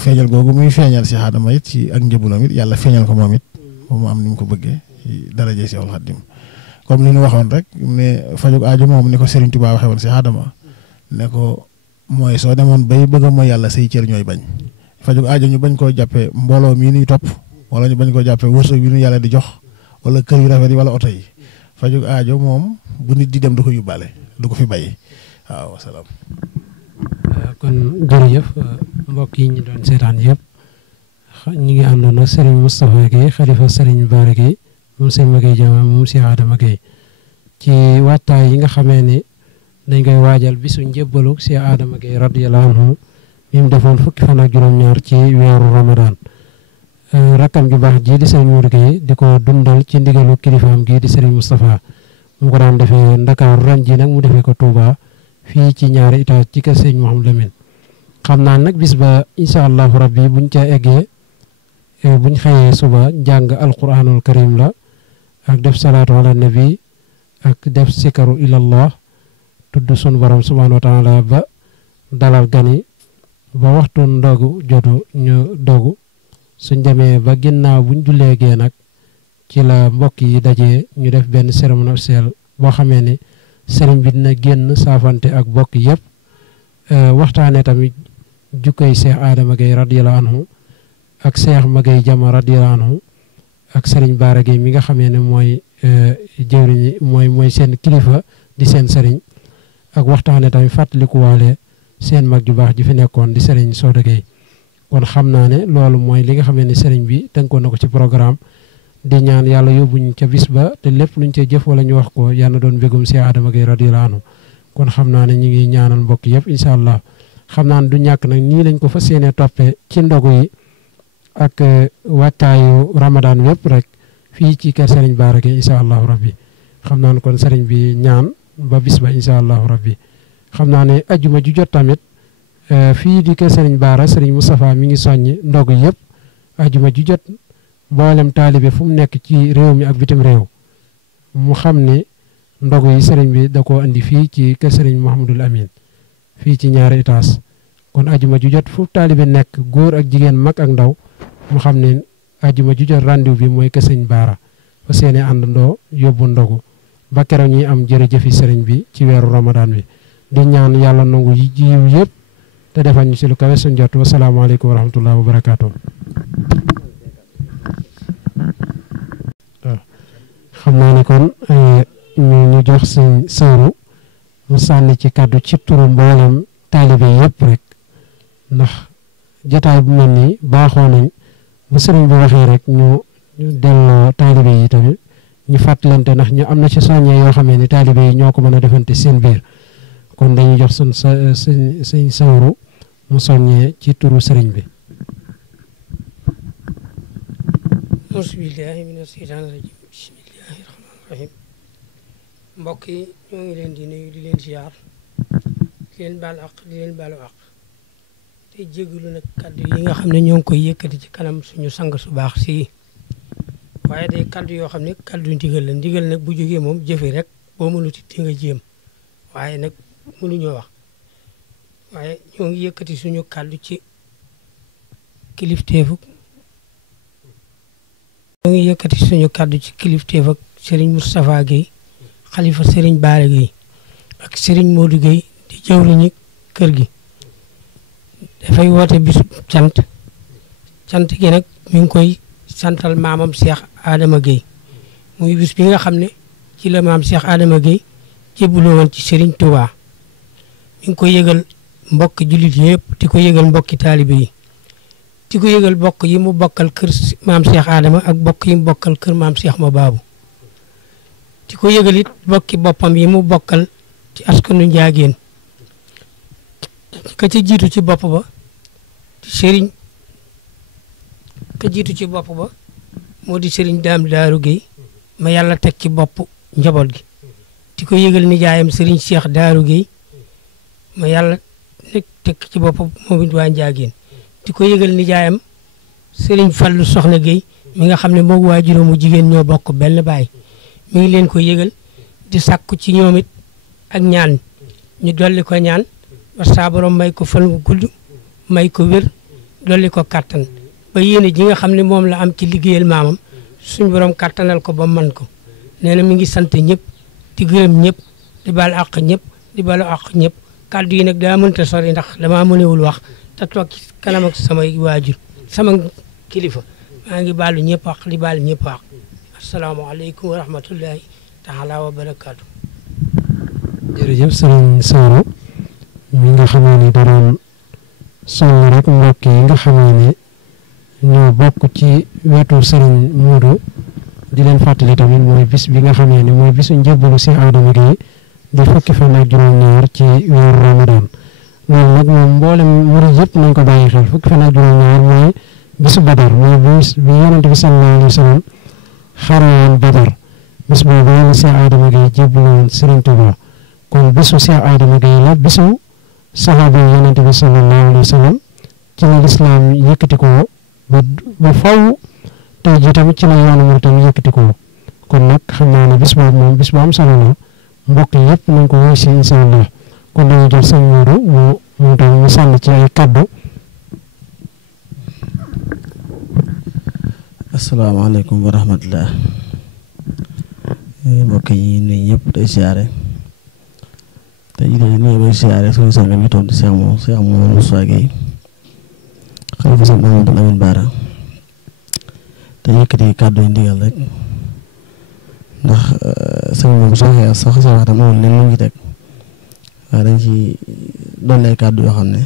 feeñal googu muy feeñal si Adama it ci ak njëbulam it yàlla feeñal ko moom it ba mu am ni mu ko bëggee ci daraje Seexul Xadiim comme li ñu waxoon rek ne fajug aajo moom ni ko Serigne Touba waxee woon si Adama ne ko mooy soo demoon bay bëgg a mooy yàlla say cër ñooy bañ fajug aajo ñu bañ koo jàppee mbooloo mii nuy topp wala ñu bañ koo jàppee wërsëg bi ñu yàlla di jox wala kër yu rafet yi wala oto yi fajug aajo moom bu nit di dem du ko yóbbaale du ko fi bàyyi waaw wasalaam. kon jërëjëf mbokk yi ñu doon seetaan yëpp ñu ngi àndoon ak Serigne Moustapha Guèye xalifa Serigne Bara Guèye moom sëñ Maguette Diama moom Cheikh Adama Guèye ci waajtaay yi nga xamee ni dañ koy waajal bisu njébbalu Cheikh Adama Guèye radiyallahu anhu mi mu defoon fukki fan ak juróom-ñaar ci weeru Ramadan rakkam ju baax ji di sëñ Mourou Guèye di ko dundal ci ndigalu kilifaam gi di Serigne Moustapha mu ko daan defee Ndakaaru ren ji nag mu defee ko Touba fii ci ñaari étage ci kër sëñ Mouhamadou Lamine xam naa nag bis ba incha allahu rabbi buñ ca eggee buñ xëyee suba jàng alquranul karim la ak def salaatu ala nabi ak def sikaru ilallah tudd sun borom subhanahu wa taala ba dalal gani ba waxtu ndogu jotu ñu dogu suñ demee ba ginnaaw buñ jullee gee nag ci la mbokk yi dajee ñu def benn cérémonie officielle boo xamee ni sëriñ bi dina génn saafante ak bokk yëpp waxtaane tamit jukkoy Cheikh Adama Guèye radiyallahu anhu ak Cheikh Maguette Diama radiyallahu anhu ak sëriñ Bara Guèye mi nga xamee ne mooy jëwriñi mooy seen kilifa di seen sëriñ ak waxtaane tamit fàttalikuwaale seen mag ju baax ji fi nekkoon di sëriñ Soda Guèye kon xam naa ne loolu mooy li nga xamee ne sëriñ bi tënkoon na ko ci programme di ñaan yàlla yóbbuñ ca bis ba te lépp luñ ca jëf wala ñu wax ko yàlla doon mbégum Cheikh Adama Guèye radiyallahu anhu kon xam naa ne ñu ngi ñaanal mbokk yëpp incha allah xam naa ne du ñàkk nag nii lañ ko fas yéene toppee ci ndogu yi ak wattaayu Ramadan wépp rek fii ci kër Serigne Bara Guèye incha allahu rabbi xam naa ne kon Serigne bi ñaan ba bis ba incha allahu rabbi xam naa ne ajjuma ju jot tamit fii di kër Serigne Bara Serigne Moustapha mi ngi soññ ndogu yëpp ajjuma ju jot mboolem taalibe fu mu nekk ci réew mi ak bitim réew mu xam ne ndogu yi Serigne bi da koo andi fii ci kër Serigne Mouhamadul Amin fii ci ñaari étage kon ajjuma ju jot fu taalibe nekk góor ak jigéen mag ak ndaw mu xam ne ajjuma ju jot rendez-vous bi mooy kër Serigne Bara fa seeni àndandoo yóbbu ndogu ba keroog ñuy am jërëjëfi Serigne bi ci weeru Ramadan bi di ñaan yàlla nangu yi jiw yëpp te defal ñu si lu kawe suñ jot wasalaamaaleykum wa rahmatullahi wa barakaatu. xam naa ne kon ñu jox sëñ Sawru mu sànni ci kàddu ci turu mboolem taalibe yëpp rek ndax jotaay bu mel nii baaxoo nañ bu sëriñ bi waxee rek ñu delloo taalibe yi tamit ñu fàttalante ndax ñu am na ci soññee yoo xamee ni taalibe yi ñoo ko mën a defante seen biir kon dañuy jox sëñ Sawru mu soññee ci turu sëriñ bi. auzu billaahi mina sheytaani rajiim bismillaahi rahmaani rahiim mbokk yi ñoo ngi leen di nuyu di leen ziar di leen baal ak di leen baalu ak te jégalu nag kaddu yi nga xam ne ñoo ngi koy yëkkati ci kanam suñu sang su baax si waaye day kaddu yoo xam ne kaddu ndigal la ndigal nag bu jógee moom jëfe rek boo mënut di nga jéem waaye nag mënuñoo wax waaye ñoo ngi yëkkati suñu kaddu ci kilifteefu ñoo ngi yëkkati suñu kaddu ci kilifteef ak Serigne Moustapha Guèye xalifa Serigne Bara Guèye ak Serigne Modou Guèye di jawriñu kër gi dafay woote bisu cant gi nag mi ngi koy santal maamam Cheikh Adama Guèye muy bis bi nga xam ne ci la maam Cheikh Adama Guèye jébbuloo woon ci Serigne Touba mi ngi koy yëgal mbokki jullit yëpp di ko yëgal mbokki taalibe yi di ko yëgal bokk yi mu bokkal kër maam Cheikh Adama ak bokk yi mu bokkal kër maam Cheikh ma baabu di ko yëgal it bokki boppam yi mu bokkal ci askanu Njaageen ka ci jiitu ci bopp ba di Serigne ka jiitu ci bopp ba moo di Serigne Dame Darou Guèye ma yàlla teg ci bopp njaboot gi di ko yëgal nijaayam Serigne Cheikh Darou Guèye ma yàlla teg ci bopp moom it waa Njaageen di ko yëgal nijaayam Serigne Fallou Soxna Guèye mi nga xam ne moog waa juróomu jigéen ñoo bokk benn baay mi ngi leen ko yëgal di sàkku ci ñoom it ak ñaan ñu dolli ko ñaan ba saa borom may ko fan wu gudd may ko wér dolli ko kàttan ba yéene ji nga xam ne moom la am ci liggéeyal maamam suñu borom kàttanal ko ba man ko nee na mi ngi sant ñëpp di gërëm ñëpp di baal àq ñëpp di balu àq ñëpp kàddu yi nag daa mënta sori ndax damaa mënewul wax te toog ci kanam ak samay waajur sama kilifa maa ngi baalu ñëpp àq di baal ñëpp àq asalaamaaleykum wa rahmatullahi taala wa barakaatu. jërëjëf sëriñ Soro mi nga xamee ni da doon soññ rek mbokk yi nga xamee ne ñoo bokk ci wetu sëriñ Modou di leen fàttali tamit mooy bis bi nga xamee ne mooy bisu njëbbalu Cheikh Adama Guèye di fukki fan ak juróom-ñaar ci weeru Ramadan loolu nag moom mboolem murid yëpp nañ ko bàyyi xel fukki fan ak juróom-ñaar mooy bisu Badar mooy bis bi Yonent bi sallallahu alayhi wa sallam xare woon Badar bis boobu yàlla Cheikh Adama Guèye jébbalu woon Serigne Touba kon bisu Cheikh Adama Guèye la bisu saxaaba yi Yonent bi sallallahu alayhi wa sallam ci la lislaam yëkkati ko ba faw tey jii tamit ci la yoonu murid tamit yëkkati ko kon nag xam naa ne bis boobu moom bis bu am solo la mbokk yëpp nañ ko wuy si incha allah kon dañuy jël sëñ Modou mu tamit mu sànni ci ay kaddu. asalaamaaleykum wa rahmatulah mbokk yi nuyu ñëpp day siyaare te jii dañuy nuyu bay siyaare suñu sang mi toog di Cheikh Moustapha Guèye xalifa Sëñ Mamadou Lamine Bara te yëkkati kàddu yi ndigal rek ndax sëñ moom soo xasee wax tam amul leen lu ngi teg waaye dañ ci dolli ay kàddu yoo xam ne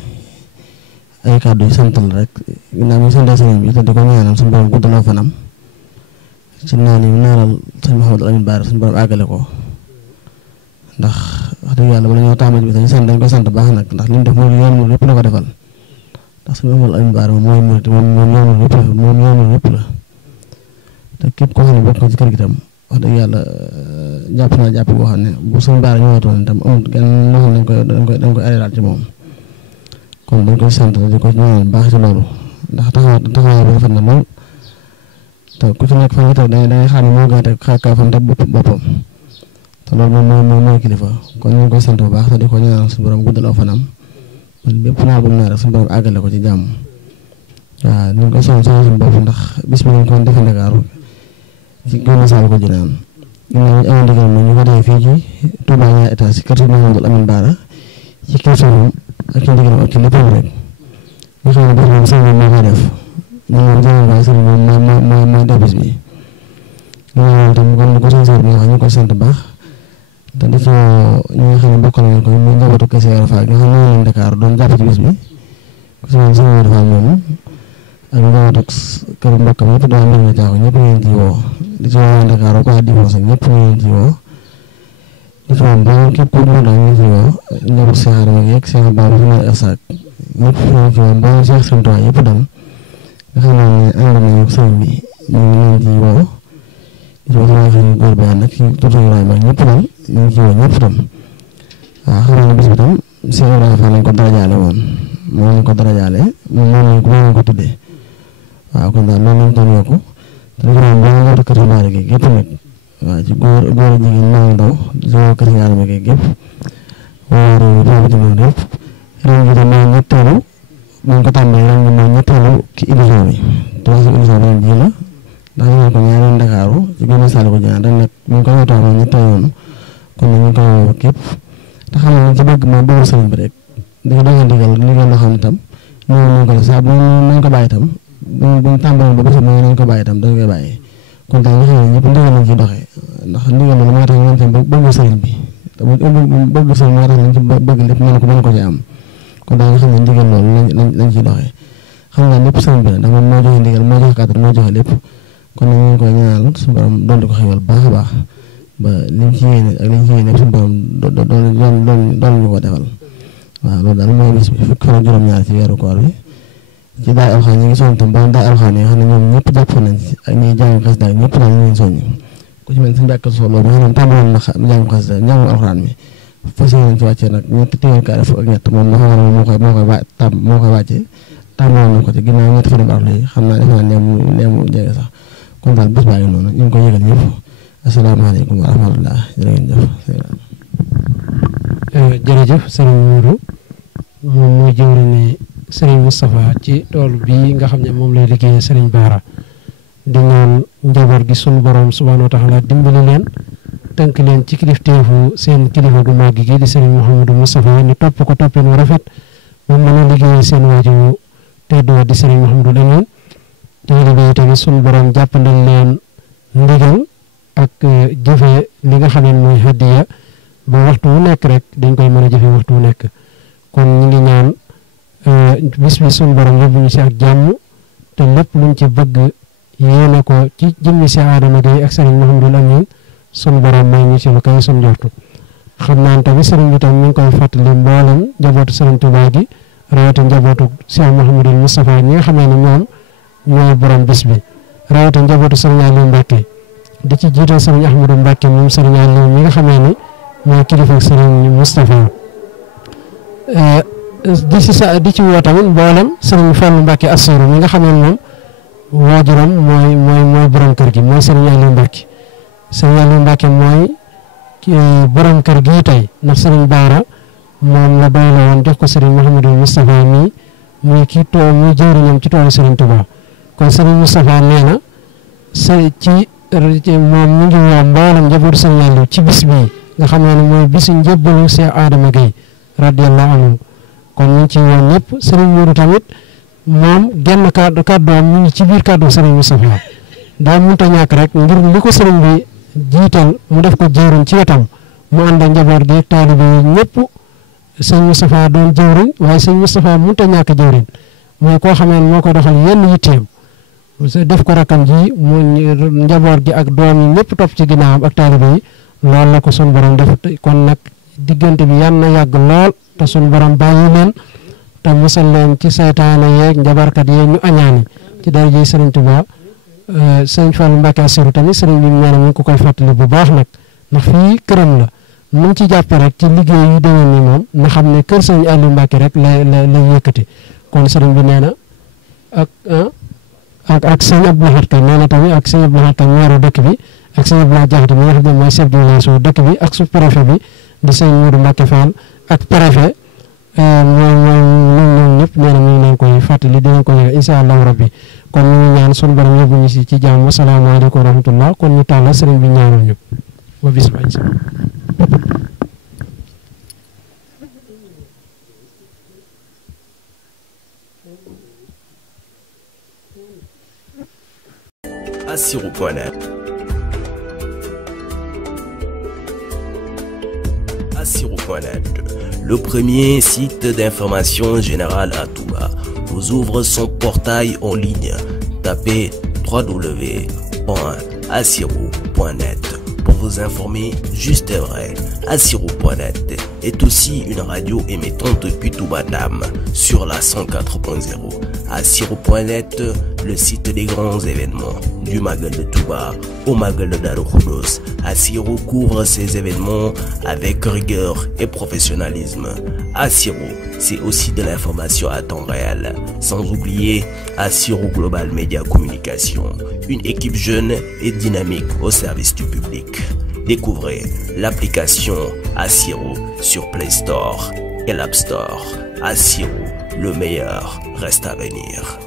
ay kàddu yu santal rek ginnaaw bi santee sëriñ bi te di ko ñaanal suñu borom guddaloo fanam ci naan yi naaral sëñ Mouhamadou Lamine Bara suñu borom àggale ko ndax wax dëgg yàlla bala ñoo tàmbali bi dañu sant dañ ko sant baax nag ndax li mu def mooy yoon mu lépp la ko defal ndax sëñ Mouhamadou Lamine Bara moom mooy murit moom yoon mu lépp la te képp koo xam ne bokk ci kër gi tam wax dëgg yàlla jàpp naa jàpp boo xam ne bu sëñ Bara ñëwaatoon itam amul genn loo xam ne dañ koy arrêté ci moom kon dañ koy sant di ko ñaanal baax ci loolu ndax taxawaay bi rafet na lool te ku ci nekk fan nga teg da ngay xam ne moo gën a teg xaar fan teg boppam te loolu moom mooy kilifa kon ñu ngi koy sant bu baax te di ko ñaanal suñu borom guddaloo fanam man bépp naa bu mu naa rek suñu borom àggale ko ci jàmm waaw ñu ngi koy sant suñu bopp ndax bis bi ñu ko defee Ndakaaru ci gën a saal ko jënaan ginnaaw ñu amoon ndigal moom ñu ko defee fii ci Touba ñaari étage ci kër Sëñ Mouhamadou Lamine Bara ci kër Sëñ ak ci ndigal ak ci lépp rek nga xam ne bés moom sëñ moo koy def ñun moom jëloon waaye sëñ moom mooy def bis bi loolu tam kon ni ko sëñ Sër bi nga xam ñu koy sant baax te di ci ñi nga xam ne bokkal nañ ko muy njabootu kese Yoro Fall nga xam ne ñoo leen Dakar doon jàpp ci bis bi ku si mel sëñ Yoro Fall moomu ak njabootu kër mbokkam yëpp doon mbir mi caaxu ñëpp ñu leen ci woo di ci woo Dakar ak waa Difoos ak ñëpp ñu leen ci woo di ci woo ba képp ku dund ñu ci woo njabootu Cheikh Adama yeeg Cheikh Baba ñu ngi Ersak ñëpp ñu ci woo ba Cheikh Sëñ Tuubaa yëpp dem nga xam ne ànd nañu sëñ bi ñu ngi leen ci woo ci wax na góor ba nag ci tuuti Ibrahima ñëpp daal ñu ngi ci woo ñëpp tam waaw xam nga bis bi tam Cheikh Ibrahima Fall lañ ko darajaale woon moom lañ ko darajaale moom lañ ko tuddee waaw kon daal loolu lañ doon yokku te gërëm ba nga kër Baara gi gépp nag waaw ci góor jigéen mag ndaw di woo kër Adama gi gépp woo réew mi réew mi tam mooy ñetteelu buñ ko tàmbee ren ñu mooy ñetteelu ci émission bi te wax si émission bi ji la ndax ñu ko ñaareel Ndakaaru ci gën a sàll ko ñaan ren nag ñu ko wotoo moom ñetteel yoon kon nag ñu ko woo képp te xam ne ci bëgg moom bëgg sëriñ bi rek di ko doon digal loo xam ne tam ñu ko def saa bu nañ ko bàyyi tam buñ tàmbalee ba bés nañ ko bàyyi tam dañ koy bàyyi kon daal nga xam ne ñëpp ndigal lañ ci doxee ndax ndigal la moo tax ñoom tam bëgg sëriñ bi te bëgg sëriñ moo tax lañ ci bëgg lépp mën ko ci am kon daal nga xam ne ndigal loolu lañ ciy doxee xam naa lépp sëriñ bi la ndax moom moo joxe ndigal moo joxe kàttan moo joxe lépp kon nag ñu ngi koy ñaanal suñu borom doon di ko xewal baax a baax ba liñ ci yéene ak liñ ci yéene suñu borom doon ñu ko defal waaw loolu daal mooy bis bi fukki fan ak juróom-ñaar ci weeru koor bi ci daay alxaan ñi ngi soññ tam ba daay alxaan yi nga xam ne ñoom ñëpp jàppoon nañ ci ak ñuy jàng xasida ak ñëpp daal ñu leen soññ ku ci mel suñu bàkk solo bi nga xam ne tàmbaloon na jàng xasida njàngum alxaan mi fas yéene ci wàccee nag ñetti téeméer kaare fukk ak ñett moom dafa war a moo koy wàccee tàmbaloon na ko ci ginnaaw ñetti fan baax léegi xam naa def naa leemu jege sax kon daal bés baa ngi noonu ñu ngi koy yëgal ñëpp asalaamaaleykum wa rahmatullah jërë ngeen jëf. jërëjëf sëriñ Mourou moom mooy jëwriñu sëriñ Moustapha ci tool bii nga xam ne moom lay liggéeyee sëriñ Baara di ñaan njaboot gi sunu borom subhaanahu wa taala dimbali leen tënk leen ci kilifteefu seen kilifa gu màgg gi di sëriñ Mouhamadou Moustapha ñu topp ko toppin wu rafet moom mën a liggéeyee seen waajur tedd wa di sëriñ Mouhamadou Lamine téere bi tamit sunu borom jàppandal leen ndigal ak jëfe li nga xam ne mooy hadiya ba waxtu wu nekk rek dañ koy mën a jëfe waxtu wu nekk kon ñu ngi ñaan bis bi sunu borom yóbbu ñu si ak jàmm te lépp luñ ci bëgg yéene ko ci jëmmi si Adama Gueye ak sëriñ Mouhamadou Lamine sunu borom may ñu ci lu kay sunu njortu xam naa tamit sëriñ bi tam ñu ngi koy fàttali mboolem njabootu sëriñ Touba gi rawatina njabootu Cheikh Mouhamadou Moustapha ñi nga xam ne ñoom ñooy borom bis bi rawatina njabootu sëriñ Aliou Mbacke di ci jiital sëriñ Ahmadou Mbacke moom sëriñ Aliou mi nga xam ne mooy kilifa sëriñ Moustapha di ci woo tamit mboolem sëriñ Fallou Mbacke Assirou mi nga xam ne moom waajuram mooy borom kër gi mooy sëriñ Aliou Mbacke sëriñ Aliou Mbacke mooy borom kër gi tey ndax sëriñ Baara moom la doy la woon jox ko sëriñ Mouhamadou Moustapha mii muy jëwriñam ci toolu sëriñ Touba kon sëriñ Moustapha nee na moom mu ngi woo mboolem njabootu sëriñ Aliou ci bis bii nga xam ne mooy bisu njëbbalu Cheikh Adama Gueye radiyallahu anhu kon ñu ngi ci woon ñëpp sëriñ Mourou tamit moom genn kàddoom mu ngi ci biir kàddu sëriñ Moustapha daa mënut a ñàkk rek ngir li ko sëriñ bi jiital mu def ko jëwriñ ci wetam mu ànd ak njaboot gi taalibe yi ñëpp sëñ Moustapha doon jëwriñ waaye sëñ Moustapha mënut a ñàkk jëwriñ mooy koo xam ne moo ko doxal yenn yitteem def ko rakam ji mu njaboot gi ak doom yi ñëpp topp ci ginnaawam ak taalibe yi loolu la ko sun borom def kon nag diggante bi yan na yàgg lool te sun borom bàyyi leen te musal leen ci saytaane yeeg njabarkat yeeg ñu añaani ci dara ji Sëriñ Tuubaa sëñ Fallou Mbacke Assirou tamit sëriñ bi nee na ñu ngi ko koy fàttali bu baax nag ndax fii këram la mu ngi ci jàppe rek ci liggéey yu demee ni moom na xam ne kër sëñ Aliou Mbacke rek la yëkkati kon sëriñ bi nee na ak sëñ Abdou Lahad Ka nee na tamit ak sëñ Abdou Lahad Ka ñaaru dëkk bi ak sëñ Abdou Lahad Jaxate mi nga xam ne mooy chef de village dëkk bi ak sous-préfet bi di sëñ Modou Mbacke Fall ak préfet ñoom ñëpp nee na ñu ngi leen koy fàttali dinañ ko yëg incha allahu rabbi kon ñu ngi ñaan sunu borom yóbbu ñu si ci jàmm wasalaamaaleykum wa rahmatullah kon ñu tàllal sëriñ bi ñaanal ñu ba bis ba incha Assirou.net. Assirou.net, le premier site d'information générale à Touba, vous ouvre son portail en ligne. Tapez www.assirou.net pour vous informer juste et vrai. Assirou.net est aussi une radio émettante depuis Toubandam sur la 104.0. Assiro.net, le site des grands événements, du Magal de Touba au Magal de Darou Khoudoss. Assiro couvre ces événements avec rigueur et professionnalisme. Assiro, c'est aussi de l'information à temps réel. Sans oublier Assiro Global Media Communication, une équipe jeune et dynamique au service du public. Découvrez l'application Assiro sur Play Store et l'App Store. Assiro, le meilleur reste à venir.